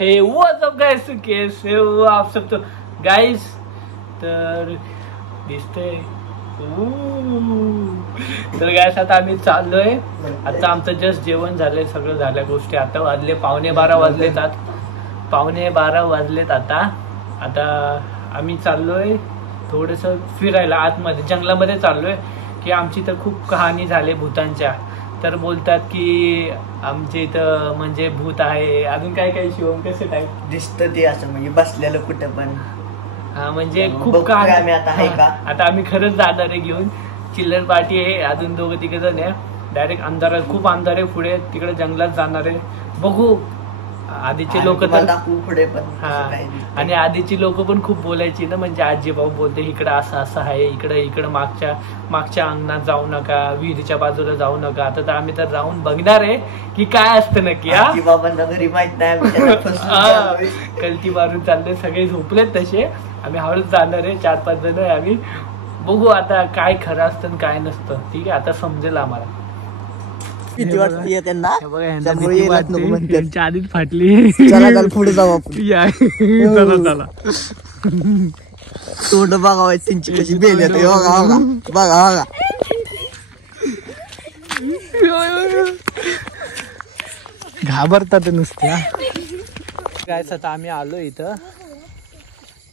Hey what's up guys, कैसे हो आप सब? तो गाइस तर दिसतंय तर गाइस आता आम्ही चाललोय. आता आमचं जस्ट जेवण झालंय, सगळं झाल्या गोष्टी. आता वाजले 11:15 वाजलेत. आता 11:15 वाजलेत. आता आम्ही चाललोय थोडस फिरायला आतमध्ये जंगलामध्ये चाललोय. की आमची तर खूप कहाणी झाली भूतांच्या. तर बोलतात की आमच्या इथं म्हणजे भूत आहे. अजून काय काय शिवम कसं टाईप दिसतं ते असं म्हणजे बसलेलं कुठं पण. हा म्हणजे खूप कहाणी. आता आम्ही खरंच जाणार आहे घेऊन. चिल्लर पार्टी आहे, अजून 2-3 जण आहे. डायरेक्ट अंधारात, खूप अंधार आहे पुढे, तिकडे जंगलात जाणार आहे. बघू. आधीचे लोक तर पुढे पण. आणि आधीची लोक पण खूप बोलायची ना, म्हणजे आजी भाऊ बोलते इकडं असं असं आहे, इकडं मागच्या अंगणात जाऊ नका, विहिरीच्या बाजूला जाऊ नका. आता तर आम्ही तर जाऊन बघणार आहे की काय असतं नक्की. आजी बाबांना घरी माहित नाही. कल्टी मारून चालले, सगळे झोपलेत तसे. आम्ही हळूच जाणार आहे, 4-5 जण आहे आम्ही. बघू आता काय खरं असतं काय नसतं. ठीक आहे, आता समजेल आम्हाला. किती वाटते त्यांना आधीच फाटली. चला पुढे जाऊ आपण. चला तोंड बघावाय त्यांची कशी बेल येते. बघा बघा घाबरतात नुसत्या. काय आता आम्ही आलो इथं.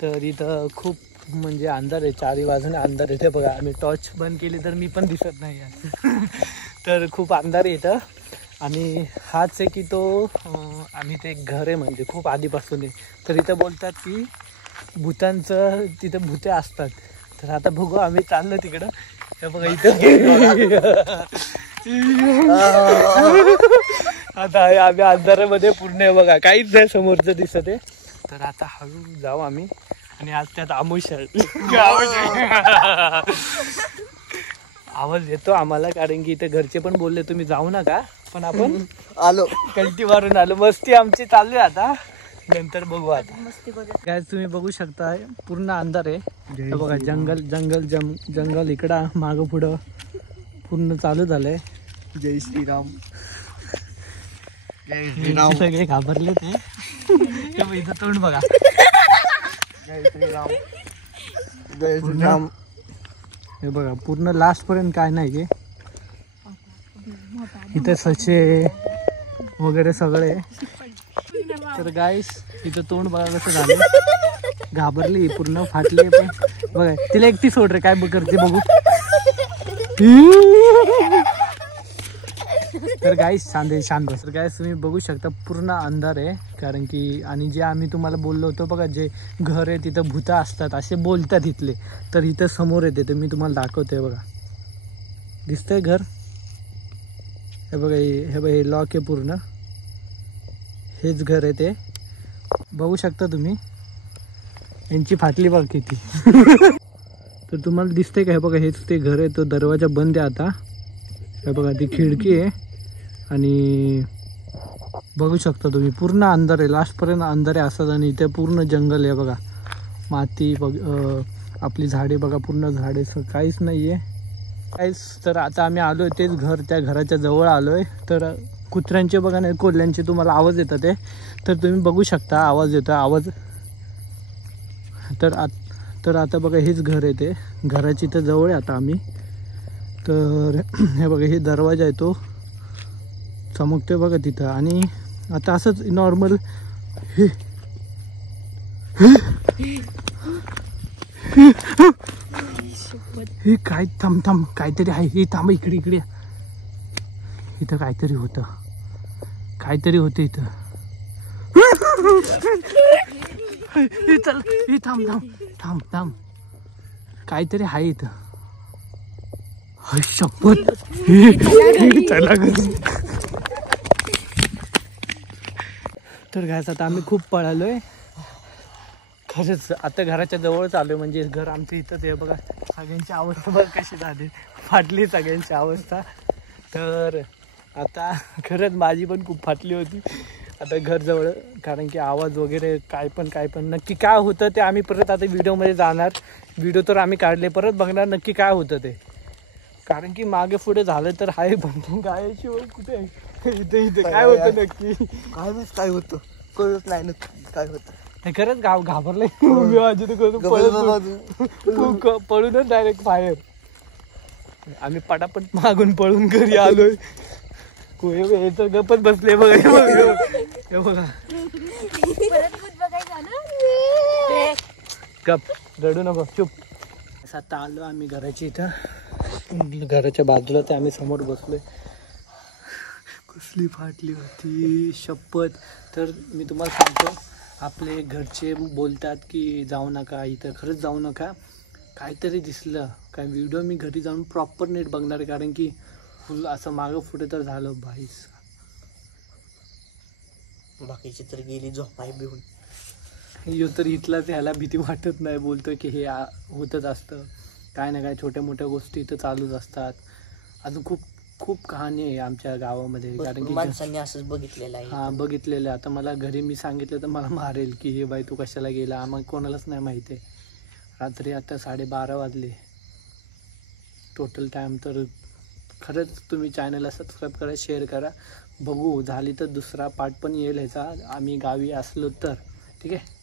तर इथं खूप म्हणजे अंधार आहे, 4 बाजूने अंधार येते बघा. आम्ही टॉर्च बंद केली तर मी पण दिसत नाही. तर खूप अंधार आहे इथं. आणि हाच आहे की तो आम्ही ते घर आहे म्हणजे खूप आधीपासून आहे. तर इथं बोलतात की भूतांचं तिथं भूते असतात. तर आता बघू, आम्ही चाललो तिकडं. हे बघा इथं आता आम्ही अंधारामध्ये पूर्ण बघा, काहीच नाही समोरचं दिसत आहे. तर आता हळू जाऊ आम्ही. आणि आज त्यात आमुष्या आवाज येतो आम्हाला, कारण की इथे घरचे पण बोलले तुम्ही जाऊ नका, पण आपण आलो. कल्टी मारून आलो. मस्ती आमची चालू आहे आता. नंतर बघू. आता काय तुम्ही बघू शकता पूर्ण अंधार आहे. बघा जंगल जंगल जंगल इकडं मागं पुढं पूर्ण चालू झालंय. जय श्रीराम. सगळे घाबरले ते. इथं तोंड बघा. जय श्रीराम. जय श्रीराम. हे बघा पूर्ण लास्ट पर्यंत काय नाही की इथे सचे वगैरे सगळे. तर गाईस इथं तोंड बघा कसं झालं. घाबरली पूर्ण, फाटली. पण बघा तिला एकटी सोड रे, काय करते बघू. तर गाईस शांत बस. तर गाईस तुम्ही बघू शकता पूर्ण अंधार आहे. कारण की आणि जे आम्ही तुम्हाला बोललो होतो बघा, जे घर आहे तिथं भूत असतात असे बोलतात इथले. तर इथं समोर येते, तर मी तुम्हाला दाखवतोय बघा. दिसतंय घर? हे बघा, हे बघा, हे लॉक आहे पूर्ण. हेच घर आहे ते, बघू शकता तुम्ही. यांची फाटली बघ किती. तर तुम्हाला दिसतंय का? हे बघा हेच ते घर आहे. तो दरवाजा बंद आहे आता. हे बघा ती खिडकी आहे. आणि बघू शकता तुम्ही पूर्ण अंधार आहे, लास्टपर्यंत अंधार आहे असतात. आणि इथे पूर्ण जंगल आहे बघा. माती बघ, आपली झाडे बघा, पूर्ण झाडे काहीच नाही आहे काहीच. तर आता आम्ही आलो आहे तेच घर, त्या घराच्या जवळ आलो आहे. तर कुत्र्यांचे बघा नाही, कोल्ह्यांचे तुम्हाला आवाज येतात आहे. तर तुम्ही बघू शकता आवाज येतो आवाज. तर आता बघा हेच घर आहे, ते घराची इथं जवळ आहे आता आम्ही. तर हे बघा हे दरवाजा आहे तो चमकतोय बघा तिथं. आणि आता असंच नॉर्मल हे काय थांब काहीतरी आहे. हे थांब, इकडे इथं काहीतरी होतं इथं. चल हे थांब काहीतरी आहे इथं. शपथ. चला. तर घ्यायचं आता आम्ही खूप पळालोय खरंच. आता घराच्या जवळच आलोय, म्हणजे घर आमचं इथंच आहे बघा. सगळ्यांची अवस्था बघ कशी झाली, फाटली सगळ्यांची अवस्था. तर आता खरंच माझी पण खूप फाटली होती. आता घर जवळ, कारण की आवाज वगैरे काय पण नक्की काय होतं ते आम्ही परत आता व्हिडिओमध्ये जाणार. व्हिडिओ तर आम्ही काढले, परत बघणार नक्की काय होतं ते. कारण की मागे पुढे झालं तर आहे, पण काय शिव कुठे इथे काय होतं नक्की काय होतं. कळत नाही नक्की काय होत. हे खरंच गाव घाबरले मी माझी पळूनच डायरेक्ट बाहेर. आम्ही पटापट मागून पळून घरी आलोय. हे तर गपत बसले बघा. हे बघा गप रडू नको चुप. आता आलो आम्ही घराच्या इथं, घराच्या बाजूला ते आम्ही समोर बसलोय. कसली फाटली होती शपथ. तर मी तुम्हाला सांगतो, आपले घरचे बोलतात की जाऊ नका इथं, खरंच जाऊ नका. काहीतरी दिसलं काय व्हिडिओ मी घरी जाऊन प्रॉपर नीट बघणार, कारण की फुल असं मागं पुढे तर झालं भाईस. बाकीची तर गेली झोपाय बिहून. यो तर इथलाच, ह्याला भीती वाटत नाही. बोलतोय की हे होतच असतं, काय ना काय छोट्या मोठ्या गोष्टी इथं चालूच असतात. अजून खूप खूप कहाणी आहे आमच्या गावामध्ये, कारण की माणसांनी असंच बघितलेलं आहे. हा बघितलेलं. आता मला घरी मी सांगितलं तर मला मारेल की हे बाई तू कशाला गेला, मग कोणालाच नाही माहिती आहे. रात्री आता 12:30 वाजले टोटल टाईम. तर खरंच तुम्ही चॅनलला सबस्क्राईब करा, शेअर करा. बघू झाली तर दुसरा पार्ट पण येईल ह्याचा, आम्ही गावी असलो तर. ठीक आहे.